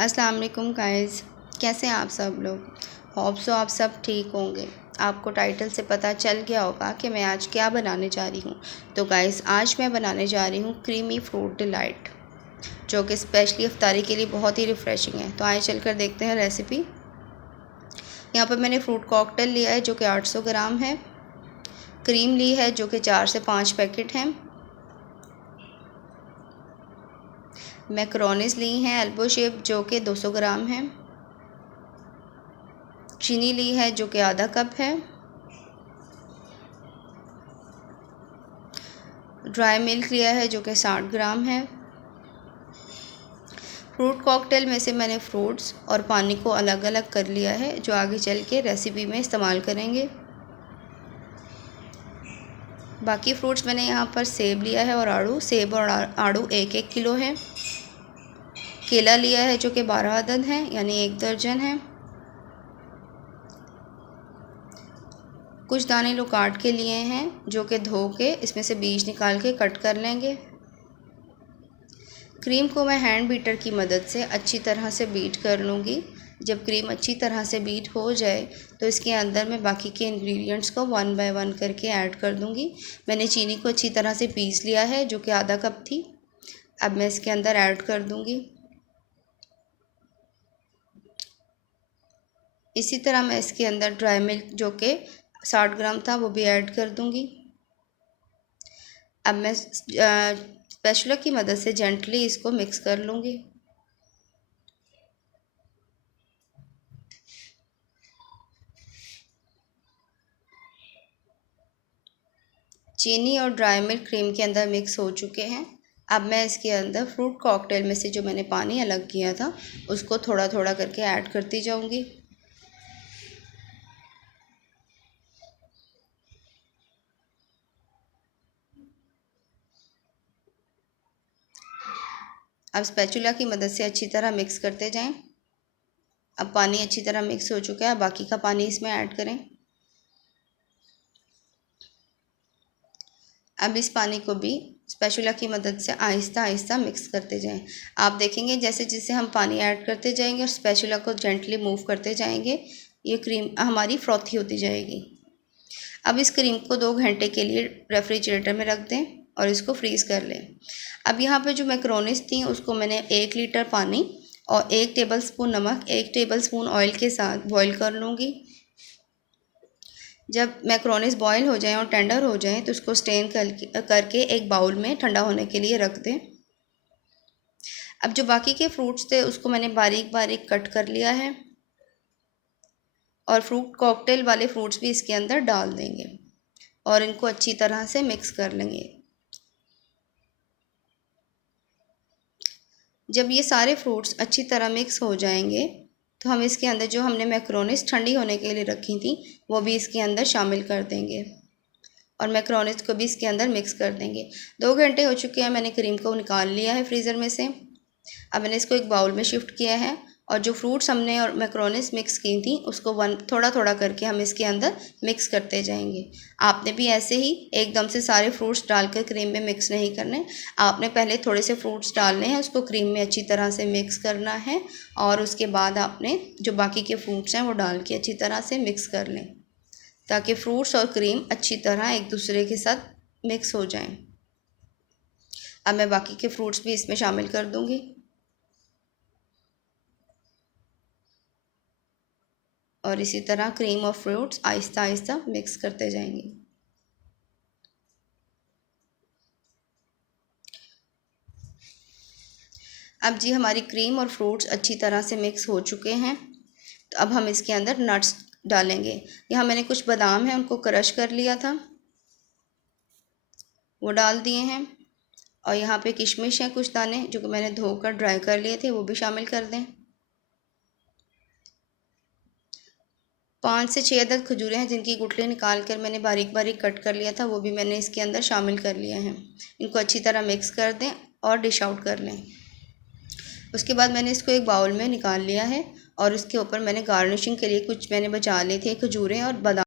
अस्सलाम वालेकुम गाइस, कैसे हैं आप सब लोग। होप सो आप सब ठीक होंगे। आपको टाइटल से पता चल गया होगा कि मैं आज क्या बनाने जा रही हूँ। तो गाइस, आज मैं बनाने जा रही हूँ क्रीमी फ्रूट डिलाइट, जो कि स्पेशली इफ्तारी के लिए बहुत ही रिफ़्रेशिंग है। तो आइए चल कर देखते हैं रेसिपी। यहाँ पर मैंने फ्रूट कॉकटेल लिया है जो कि 800 ग्राम है। क्रीम ली है जो कि 4 से 5 पैकेट हैं। मैकरोनीज़ ली हैं एल्बो शेप जो कि 200 ग्राम है। चीनी ली है जो कि आधा कप है। ड्राई मिल्क लिया है जो कि 60 ग्राम है। फ्रूट कॉकटेल में से मैंने फ्रूट्स और पानी को अलग अलग कर लिया है, जो आगे चल के रेसिपी में इस्तेमाल करेंगे। बाकी फ्रूट्स मैंने यहाँ पर सेब लिया है और आड़ू। सेब और आड़ू 1-1 किलो है। केला लिया है जो कि 12 अदद हैं, यानी 1 दर्जन है। कुछ दाने लोग काट के लिए हैं जो कि धो के इसमें से बीज निकाल के कट कर लेंगे। क्रीम को मैं हैंड बीटर की मदद से अच्छी तरह से बीट कर लूँगी। जब क्रीम अच्छी तरह से बीट हो जाए तो इसके अंदर मैं बाकी के इंग्रेडिएंट्स को 1 बाय 1 करके ऐड कर दूँगी। मैंने चीनी को अच्छी तरह से पीस लिया है जो कि आधा कप थी। अब मैं इसके अंदर ऐड कर दूँगी। इसी तरह मैं इसके अंदर ड्राई मिल्क जो कि 60 ग्राम था वो भी ऐड कर दूँगी। अब मैं स्पैचुला की मदद से जेंटली इसको मिक्स कर लूँगी। चीनी और ड्राई मिल्क क्रीम के अंदर मिक्स हो चुके हैं। अब मैं इसके अंदर फ्रूट कॉकटेल में से जो मैंने पानी अलग किया था उसको थोड़ा थोड़ा करके ऐड करती जाऊँगी। अब स्पैचुला की मदद से अच्छी तरह मिक्स करते जाएं। अब पानी अच्छी तरह मिक्स हो चुका है, बाकी का पानी इसमें ऐड करें। अब इस पानी को भी स्पैचुला की मदद से आहिस्ता आहिस्ता मिक्स करते जाएं। आप देखेंगे जैसे जैसे हम पानी ऐड करते जाएंगे और स्पैचुला को जेंटली मूव करते जाएंगे, ये क्रीम हमारी फ्रॉथी होती जाएगी। अब इस क्रीम को 2 घंटे के लिए रेफ्रिजरेटर में रख दें और इसको फ्रीज़ कर लें। अब यहाँ पे जो मैक्रोनीज़ थी उसको मैंने 1 लीटर पानी और 1 टेबलस्पून नमक, 1 टेबलस्पून ऑयल के साथ बॉईल कर लूँगी। जब मैक्रोनीज़ बॉईल हो जाएं और टेंडर हो जाएं तो उसको स्टेन करके एक बाउल में ठंडा होने के लिए रख दें। अब जो बाकी के फ्रूट्स थे उसको मैंने बारीक बारीक कट कर लिया है और फ्रूट कॉकटेल वाले फ्रूट्स भी इसके अंदर डाल देंगे और इनको अच्छी तरह से मिक्स कर लेंगे। जब ये सारे फ्रूट्स अच्छी तरह मिक्स हो जाएंगे तो हम इसके अंदर जो हमने मैक्रोनीज़ ठंडी होने के लिए रखी थी वो भी इसके अंदर शामिल कर देंगे और मैक्रोनीज़ को भी इसके अंदर मिक्स कर देंगे। 2 घंटे हो चुके हैं, मैंने क्रीम को निकाल लिया है फ्रीज़र में से। अब मैंने इसको एक बाउल में शिफ्ट किया है और जो फ्रूट्स हमने और मैक्रोनीज़ मिक्स की थी उसको थोड़ा थोड़ा करके हम इसके अंदर मिक्स करते जाएंगे। आपने भी ऐसे ही एकदम से सारे फ्रूट्स डालकर क्रीम में मिक्स नहीं करने। आपने पहले थोड़े से फ्रूट्स डालने हैं, उसको क्रीम में अच्छी तरह से मिक्स करना है और उसके बाद आपने जो बाकी के फ्रूट्स हैं वो डाल के अच्छी तरह से मिक्स कर लें ताकि फ्रूट्स और क्रीम अच्छी तरह एक दूसरे के साथ मिक्स हो जाएं। अब मैं बाकी के फ्रूट्स भी इसमें शामिल कर दूंगी और इसी तरह क्रीम और फ्रूट्स आहिस्ता आहिस्ता मिक्स करते जाएंगे। अब जी हमारी क्रीम और फ्रूट्स अच्छी तरह से मिक्स हो चुके हैं, तो अब हम इसके अंदर नट्स डालेंगे। यहाँ मैंने कुछ बादाम हैं उनको क्रश कर लिया था, वो डाल दिए हैं और यहाँ पे किशमिश हैं कुछ दाने जो कि मैंने धोकर ड्राई कर लिए थे, वो भी शामिल कर दें। 5 से 6 अदद खजूरें हैं जिनकी गुठली निकाल कर मैंने बारीक बारीक कट कर लिया था, वो भी मैंने इसके अंदर शामिल कर लिया है। इनको अच्छी तरह मिक्स कर दें और डिश आउट कर लें। उसके बाद मैंने इसको एक बाउल में निकाल लिया है और उसके ऊपर मैंने गार्निशिंग के लिए कुछ मैंने बचा लिए थे खजूरें और बादाम।